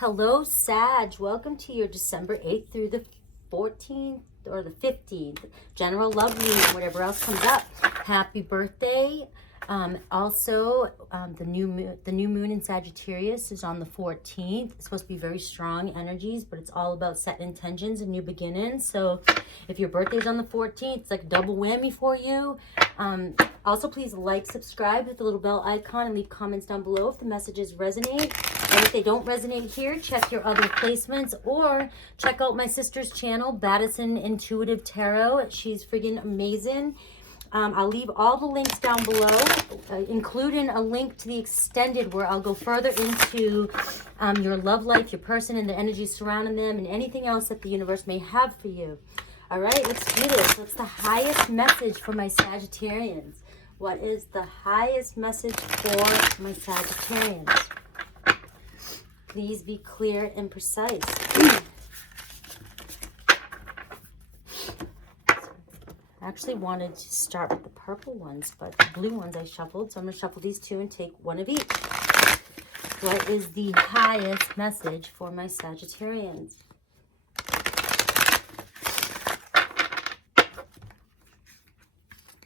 Hello, Sag. Welcome to your December 8th through the 14th or the 15th. General love reading, whatever else comes up. Happy birthday. The new moon in Sagittarius is on the 14th. It's supposed to be very strong energies, but it's all about set intentions and new beginnings. So if your birthday's on the 14th, it's like a double whammy for you. Also, please like, subscribe, hit the little bell icon, and leave comments down below if the messages resonate. And if they don't resonate here, check your other placements or check out my sister's channel, Baddison Intuitive Tarot. She's friggin' amazing. I'll leave all the links down below, including a link to the extended where I'll go further into your love life, your person, and the energies surrounding them, and anything else that the universe may have for you. All right, let's do this. What's the highest message for my Sagittarians? What is the highest message for my Sagittarians? Please be clear and precise. I actually wanted to start with the purple ones, but the blue ones I shuffled. So I'm going to shuffle these two and take one of each. What is the highest message for my Sagittarians?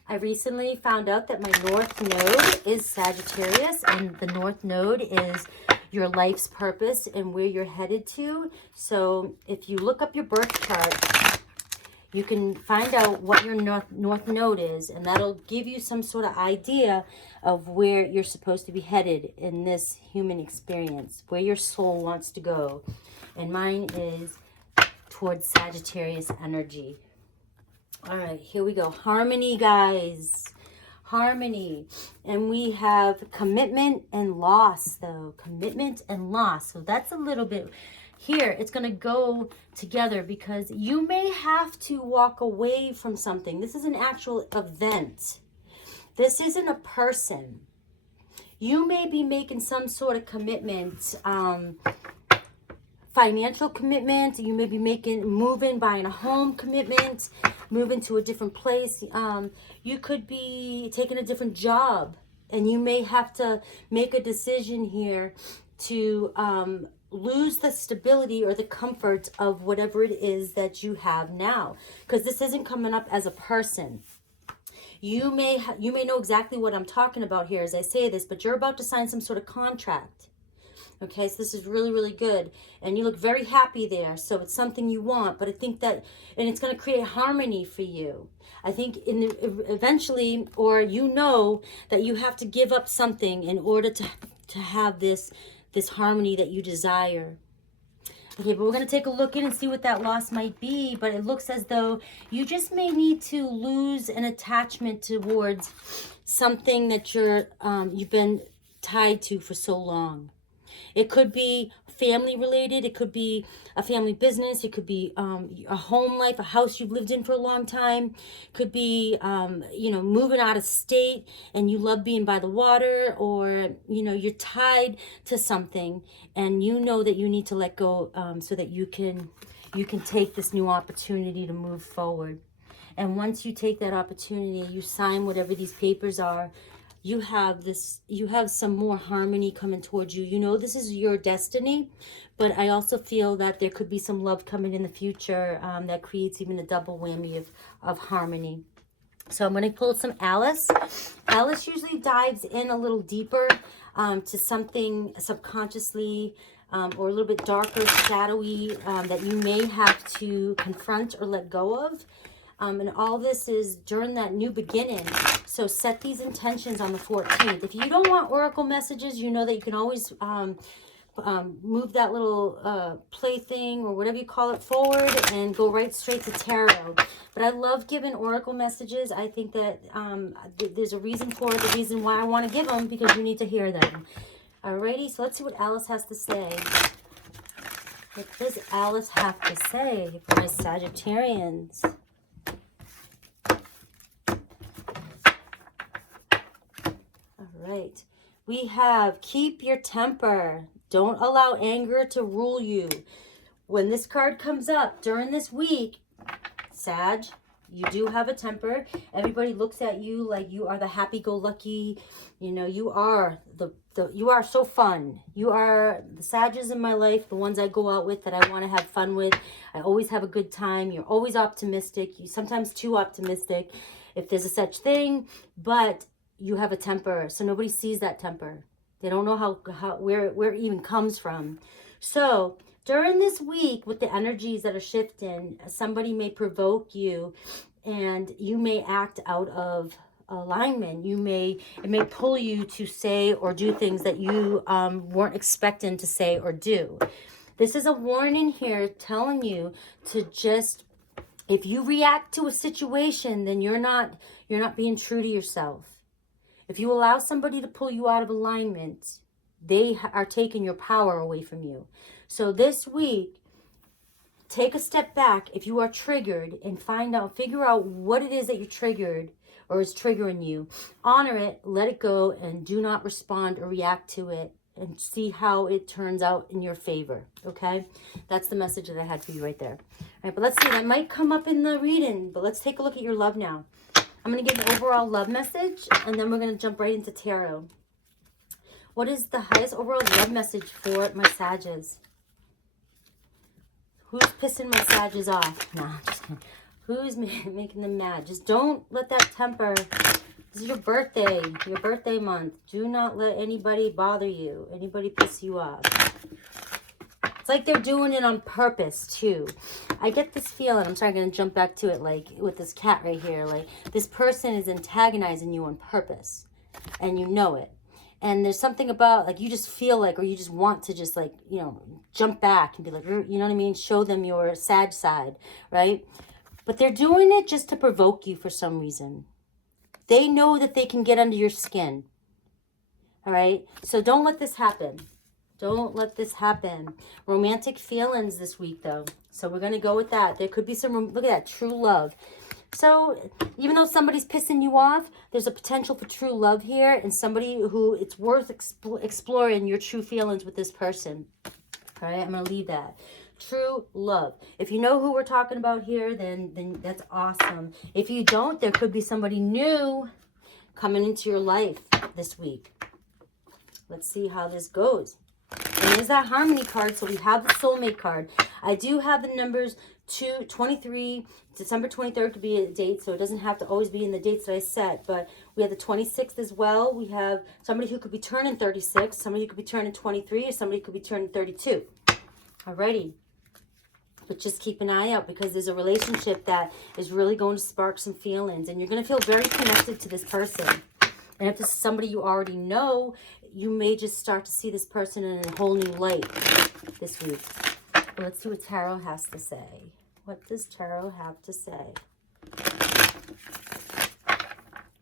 I recently found out that my North Node is Sagittarius, and the North Node is your life's purpose and where you're headed to. So if you look up your birth chart, you can find out what your North Node is, and that'll give you some sort of idea of where you're supposed to be headed in this human experience, where your soul wants to go. And mine is towards Sagittarius energy. All right, here we go. Harmony, guys. Harmony. And we have commitment and loss, though. Commitment and loss. So that's a little bit... Here, it's going to go together because you may have to walk away from something. This is an actual event. This isn't a person. You may be making some sort of commitment, financial commitment. You may be moving, buying a home commitment, moving to a different place. You could be taking a different job, and you may have to make a decision here to lose the stability or the comfort of whatever it is that you have now, because this isn't coming up as a person. You may know exactly what I'm talking about here as I say this, but you're about to sign some sort of contract. Okay, so this is really, really good. And you look very happy there. So it's something you want, but I think that, and it's going to create harmony for you. I think eventually, or you know that you have to give up something in order to have this harmony that you desire. Okay, but we're going to take a look in and see what that loss might be. But it looks as though you just may need to lose an attachment towards something that you've been tied to for so long. It could be family related. It could be a family business. It could be a home life, a house you've lived in for a long time. It could be, moving out of state and you love being by the water, or, you're tied to something and you know that you need to let go so that you can take this new opportunity to move forward. And once you take that opportunity, you sign whatever these papers are, you have some more harmony coming towards you. You know this is your destiny, but I also feel that there could be some love coming in the future that creates even a double whammy of harmony. So I'm going to pull some Alice. Alice usually dives in a little deeper to something subconsciously or a little bit darker, shadowy that you may have to confront or let go of. And all this is during that new beginning. So set these intentions on the 14th. If you don't want oracle messages, you know that you can always move that little plaything or whatever you call it forward and go right straight to tarot. But I love giving oracle messages. I think that there's a reason for it, the reason why I want to give them, because you need to hear them. Alrighty, so let's see what Alice has to say. What does Alice have to say for my Sagittarians? Right. We have keep your temper. Don't allow anger to rule you. When this card comes up during this week, Sag, You do have a temper. Everybody looks at you like you are the happy-go-lucky. You know, you are you are so fun. You are the Sagittarius in my life, the ones I go out with that I want to have fun with. I always have a good time. You're always optimistic. You sometimes too optimistic, if there's a such thing. But you have a temper, so nobody sees that temper. They don't know where it even comes from. So during this week, with the energies that are shifting, somebody may provoke you, and you may act out of alignment. It may pull you to say or do things that you weren't expecting to say or do. This is a warning here telling you to just, if you react to a situation, then you're not being true to yourself. If you allow somebody to pull you out of alignment, they are taking your power away from you. So this week, take a step back if you are triggered and figure out what it is that you're triggered or is triggering you. Honor it, let it go, and do not respond or react to it, and see how it turns out in your favor, okay? That's the message that I had for you right there. All right, but let's see. That might come up in the reading, but let's take a look at your love now. I'm going to give an overall love message, and then we're going to jump right into tarot. What is the highest overall love message for my Sagittarius? Who's pissing my Sagittarius off? No, I'm just kidding. Who's making them mad? Just don't let that temper. This is your birthday month. Do not let anybody bother you, anybody piss you off. It's like they're doing it on purpose, too. I get this feeling, I'm sorry, I'm going to jump back to it, like with this cat right here. Like, this person is antagonizing you on purpose, and you know it. And there's something about, like, you just feel like, or you just want to just, like, you know, jump back and be like, you know what I mean? Show them your sad side, right? But they're doing it just to provoke you for some reason. They know that they can get under your skin, all right? So don't let this happen. Don't let this happen. Romantic feelings this week, though. So we're going to go with that. There could be some, look at that, true love. So even though somebody's pissing you off, there's a potential for true love here, and somebody who it's worth exploring your true feelings with this person. All right, I'm going to leave that. True love. If you know who we're talking about here, then that's awesome. If you don't, there could be somebody new coming into your life this week. Let's see how this goes. And there's that harmony card, so we have the soulmate card. I do have the numbers 23, December 23rd could be a date, so it doesn't have to always be in the dates that I set, but we have the 26th as well. We have somebody who could be turning 36, somebody who could be turning 23, or somebody who could be turning 32. Alrighty. But just keep an eye out, because there's a relationship that is really going to spark some feelings, and you're going to feel very connected to this person. And if this is somebody you already know, you may just start to see this person in a whole new light this week. But let's see what Tarot has to say. What does Tarot have to say?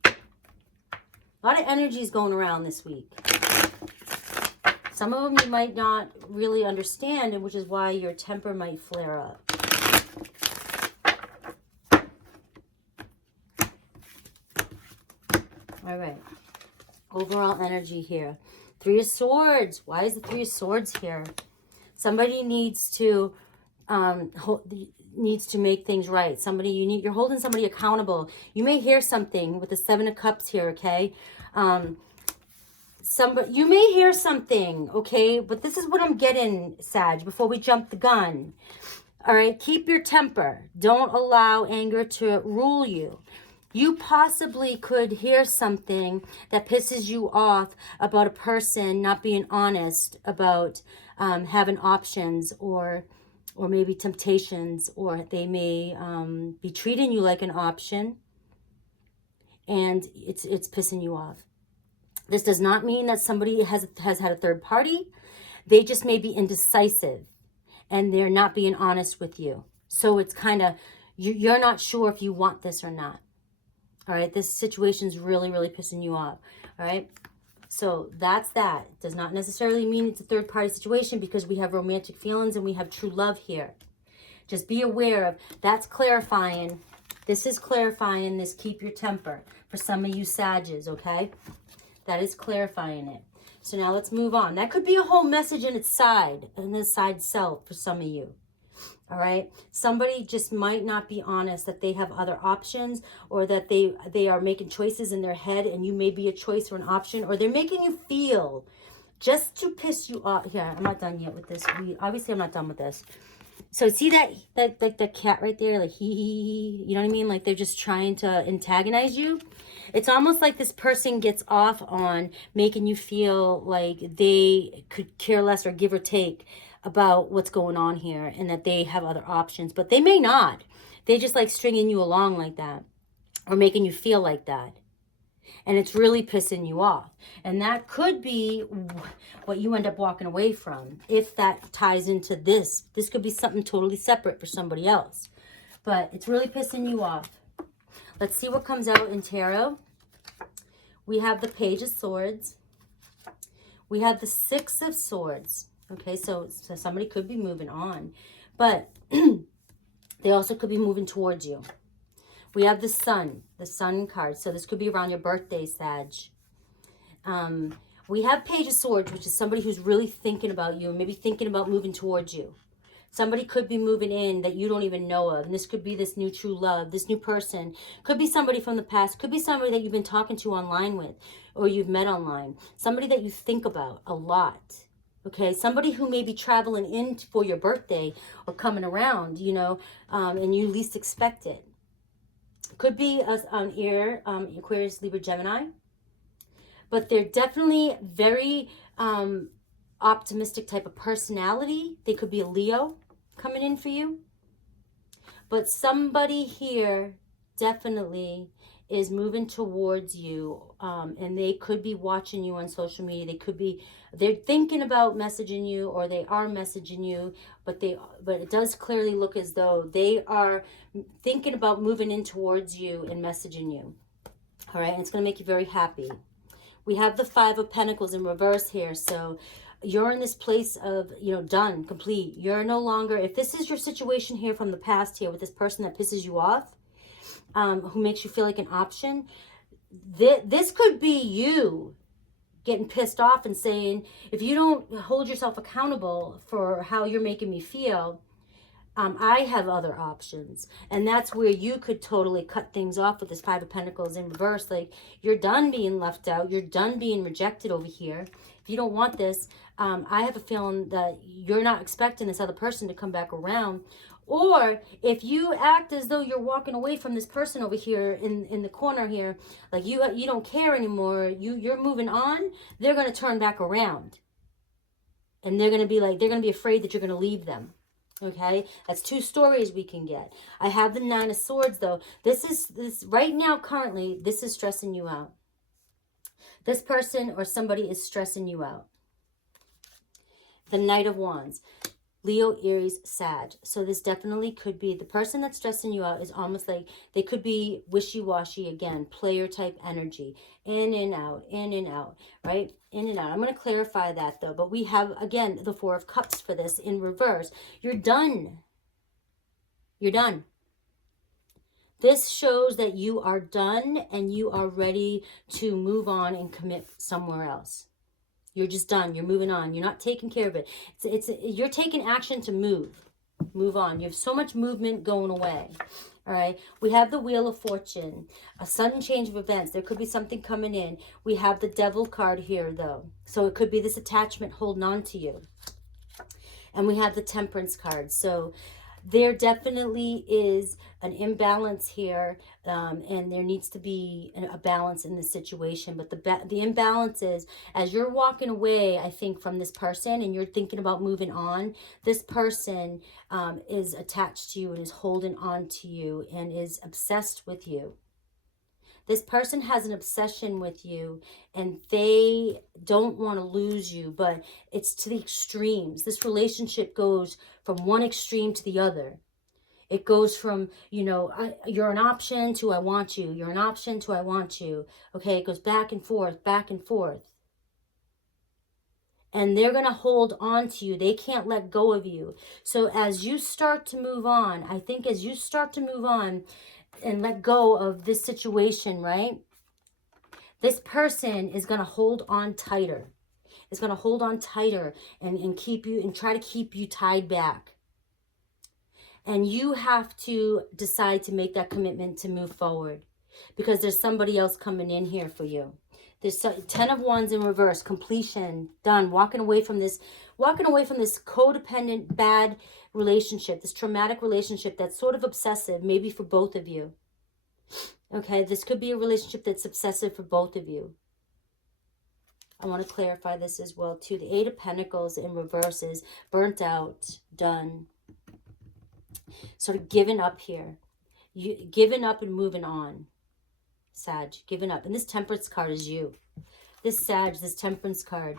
A lot of energies going around this week. Some of them you might not really understand, and which is why your temper might flare up. All right. Overall energy here. Three of Swords. Why is the Three of Swords here? Somebody needs to make things right. You're holding somebody accountable. You may hear something with the Seven of Cups here, okay? You may hear something, okay? But this is what I'm getting, Sag, before we jump the gun. All right? Keep your temper. Don't allow anger to rule you. You possibly could hear something that pisses you off about a person not being honest about having options or maybe temptations, or they may be treating you like an option, and it's pissing you off. This does not mean that somebody has had a third party. They just may be indecisive, and they're not being honest with you. So it's kind of, you're not sure if you want this or not. All right, this situation's really, really pissing you off. All right, so that's that. It does not necessarily mean it's a third-party situation, because we have romantic feelings and we have true love here. Just be aware of, that's clarifying. This is clarifying this keep your temper for some of you Sages, okay? That is clarifying it. So now let's move on. That could be a whole message in its side self for some of you. All right. Somebody just might not be honest that they have other options, or that they are making choices in their head and you may be a choice or an option, or they're making you feel just to piss you off. Here, I'm not done yet with this. Obviously, I'm not done with this. So see that like the cat right there, like you know what I mean? Like they're just trying to antagonize you. It's almost like this person gets off on making you feel like they could care less or give or take about what's going on here, and that they have other options, but they may not. They just like stringing you along like that, or making you feel like that. And it's really pissing you off. And that could be what you end up walking away from, if that ties into this. This could be something totally separate for somebody else. But it's really pissing you off. Let's see what comes out in tarot. We have the Page of Swords. We have the Six of Swords. Okay, so somebody could be moving on. But they also could be moving towards you. We have the Sun card. So this could be around your birthday, Sag. We have Page of Swords, which is somebody who's really thinking about you, maybe thinking about moving towards you. Somebody could be moving in that you don't even know of. And this could be this new true love, this new person. Could be somebody from the past. Could be somebody that you've been talking to online with, or you've met online. Somebody that you think about a lot. Okay, somebody who may be traveling in for your birthday or coming around, you know, and you least expect it. Could be an air, Aquarius, Libra, Gemini. But they're definitely very optimistic type of personality. They could be a Leo coming in for you. But somebody here definitely is moving towards you, and they could be watching you on social media. They're thinking about messaging you, or they are messaging you, but it does clearly look as though they are thinking about moving in towards you and messaging you. All right, and it's going to make you very happy. We have the Five of Pentacles in reverse here, so you're in this place of, you know, done, complete. You're no longer, if this is your situation here from the past here with this person that pisses you off, who makes you feel like an option, this could be you getting pissed off and saying, if you don't hold yourself accountable for how you're making me feel, I have other options. And that's where you could totally cut things off with this Five of Pentacles in reverse. Like, you're done being left out. You're done being rejected over here. If you don't want this, I have a feeling that you're not expecting this other person to come back around. Or if you act as though you're walking away from this person over here in the corner here, like you don't care anymore, you're moving on, they're going to turn back around. And they're going to be afraid that you're going to leave them. Okay, that's two stories we can get. I have the Nine of Swords though. This right now, currently, this is stressing you out. This person or somebody is stressing you out. The Knight of Wands. Leo, Aries, Sag. So this definitely could be the person that's stressing you out. Is almost like they could be wishy-washy again, player type energy, in and out, right? In and out. I'm going to clarify that though. But we have, again, the Four of Cups for this in reverse. You're done. You're done. This shows that you are done and you are ready to move on and commit somewhere else. You're just done. You're moving on. You're not taking care of it. You're taking action to move on. You have so much movement going away. All right. We have the Wheel of Fortune, a sudden change of events. There could be something coming in. We have the Devil card here, though. So it could be this attachment holding on to you. And we have the Temperance card. So there definitely is an imbalance here, and there needs to be a balance in this situation. But the imbalance is, as you're walking away, I think, from this person and you're thinking about moving on, this person is attached to you and is holding on to you and is obsessed with you. This person has an obsession with you and they don't want to lose you, but it's to the extremes. This relationship goes from one extreme to the other. It goes from, you know, you're an option to I want you. You're an option to I want you. Okay, it goes back and forth, back and forth. And they're going to hold on to you. They can't let go of you. So as you start to move on, I think as you start to move on and let go of this situation, right? This person is going to hold on tighter. It's going to hold on tighter and keep you and try to keep you tied back. And you have to decide to make that commitment to move forward, because there's somebody else coming in here for you. There's 10 of Wands in reverse, completion, done, walking away from this codependent, bad relationship, this traumatic relationship that's sort of obsessive, maybe for both of you. Okay, this could be a relationship that's obsessive for both of you. I want to clarify this as well too. The 8 of Pentacles in reverse is burnt out, done. Sort of giving up here. You giving up and moving on. Sag, giving up. And this Temperance card is you. This Sag, this Temperance card.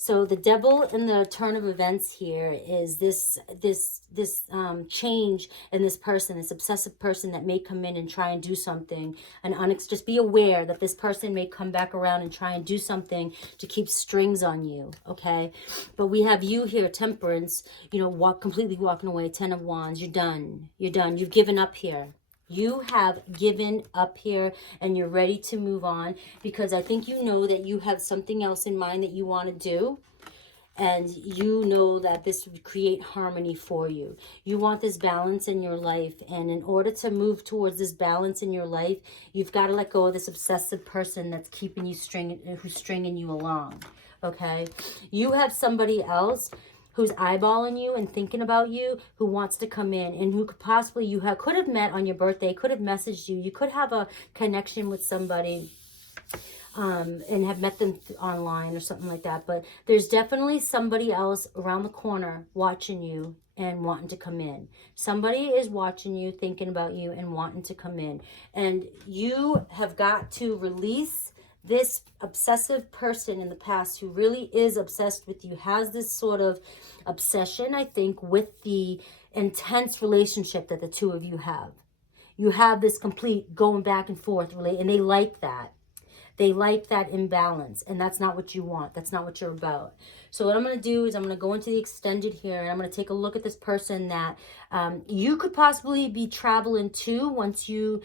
So the Devil in the turn of events here is this change in this person, this obsessive person that may come in and try and do something. And just be aware that this person may come back around and try and do something to keep strings on you, okay? But we have you here, Temperance, you know, completely walking away, 10 of Wands. You're done. You're done. You've given up here. You have given up here and you're ready to move on, because I think you know that you have something else in mind that you want to do. And you know that this would create harmony for you. You want this balance in your life. And in order to move towards this balance in your life, you've got to let go of this obsessive person that's keeping you who's stringing you along. Okay? You have somebody else who's eyeballing you and thinking about you, who wants to come in, and who could possibly could have met on your birthday, could have messaged you. You could have a connection with somebody and have met them online or something like that. But there's definitely somebody else around the corner watching you and wanting to come in. Somebody is watching you, thinking about you, and wanting to come in. And you have got to release this obsessive person in the past who really is obsessed with you, has this sort of obsession, I think, with the intense relationship that the two of you have. You have this complete going back and forth, and they like that. They like that imbalance, and that's not what you want. That's not what you're about. So what I'm going to do is I'm going to go into the extended here, and I'm going to take a look at this person that you could possibly be traveling to once you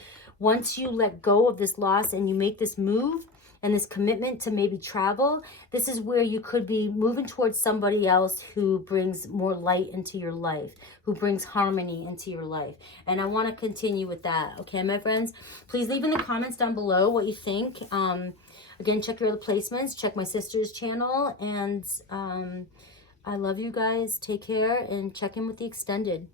let go of this loss and you make this move and this commitment to maybe travel. This is where you could be moving towards somebody else who brings more light into your life, who brings harmony into your life. And I want to continue with that. Okay, my friends? Please leave in the comments down below what you think. Again, check your other placements. Check my sister's channel. And I love you guys. Take care and check in with the extended.